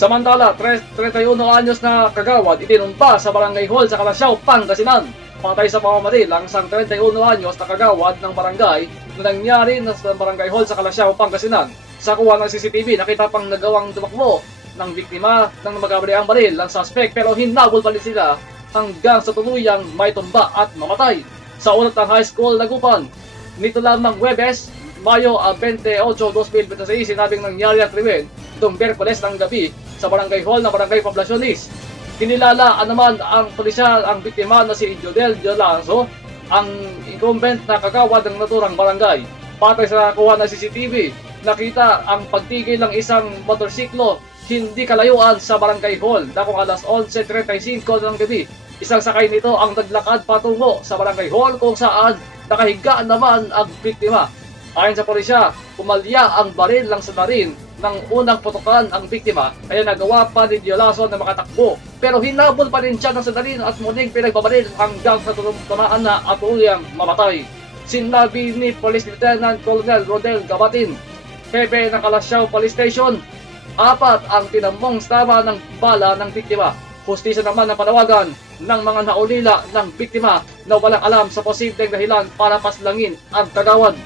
Samantala, 31 anyos na kagawad itinumpa sa barangay hall sa Calasiao, Pangasinan. Patay sa pamamaril ang isang 31 anyos na kagawad ng barangay na nangyari sa barangay hall sa Calasiao, Pangasinan. Sa kuha ng CCTV, nakita pang nagawang tumakbo ng biktima ng magkabali ang baril ng suspect pero hinabol pa rin sila hanggang sa tuluyang may tumba at mamatay. Sa ulat ng high school Lagupan, nito lamang Huwebes, Mayo 28, 2026, sinabing nangyari ang krimen itong Miyerkules ng gabi sa barangay hall ng barangay Poblaciones. Kinilala naman ang pulisya ang biktima na si Jodel Jolazo, ang incumbent na kagawad ng naturang barangay. Patay sa kuha ng CCTV, nakita ang pagtigil ng isang motorsiklo hindi kalayuan sa barangay hall na kung alas 11:35 ng gabi. Isang sakay nito ang naglakad patungo sa barangay hall kung saan nakahiga naman ang biktima. Ayon sa pulisya, pumalya ang baril lang sa narin ng unang putukan ang biktima kaya nagawa pa ni Diolaso na makatakbo. Pero hinabol pa rin siya ng sandarin at muling pinagbabaril hanggang sa tumaan na at uliyang mamatay. Sinabi ni Police Lieutenant Colonel Rodel Gabatin, Hepe ng Calasiao Police Station, 4 ang tinamong tama ng bala ng biktima. Hustisya naman ang panawagan ng mga naulila ng biktima na walang alam sa posibleng dahilan para paslangin ang kagawad.